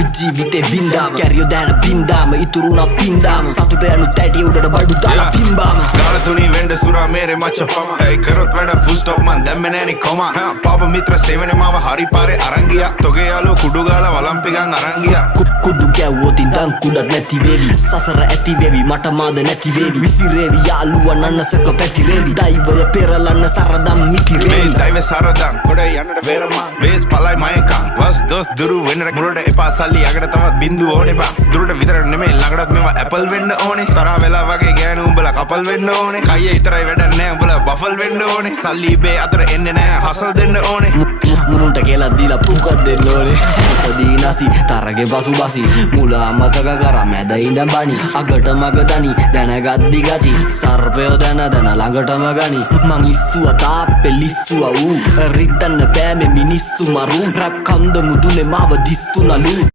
අපි ජීවිතේ බින්දාම කැරියෝ දැන බින්දාම ඉතුරුනා පින්දාම සතුට යනු තැටි උඩට බඩු දාලා පිම්බාම ගාලතුනි වෙන්න සුරා මේරේ මච්ච පම ඒ කරොත් වැඩ ෆුල් ස්ටොප් මන් දැම්මේ නෑනි කොම පාප මිත්‍ර සේවනේ මාව හරි පාරේ අරන් ගියා තොගේ යාළුවෝ කුඩු ගාලා වලම්පිකන් අරන් ගියා කුඩු කැවුවොත් ඉඳන් කුඩක් නැති වේවි සසර ඇති වේවි මට මාද නැති වේවි විසිරේවි යාළුවා නන්නසක පැතිරේවි දෛවය පෙරලන්න සරදම් මිතිරේවි මේ දෛව සරදම් කොට යන්නට වේරමා වේස් පලයි මයකම් වස් දොස් දුරු වෙන්න මුලට එපා සල්ලි යකට තවත් බින්දු ඕනේ බා දුරට විතර නෙමෙයි ළඟටත් මේවා ඇපල් වෙන්න ඕනේ තරහ වෙලා වගේ ගෑනු උඹලා කපල් වෙන්න ඕනේ කයියේ ඉතරයි වැඩක් නෑ උඹලා බෆල් වෙන්න ඕනේ සල්ලි බේ අතර එන්නේ නෑ හසල් දෙන්න ඕනේ මුනුන්ට කියලා දීලා පුකක් දෙන්න ඕනේ පොඩි නැසි තරගේ පසු බසි මුලා මතක කරා මැද ඉඳන් බණි අගට මග දනි දැනගද්දි ගති සර්පයෝ දැන ළඟටම ගනි මං ඉස්සුවා තාප්පේ ලිස්සුවා ඌ රිද්දන්න බෑ මේ මිනිස්සු මරු රැප් කන්ද මුදුනේ මාව දිස්සුනලු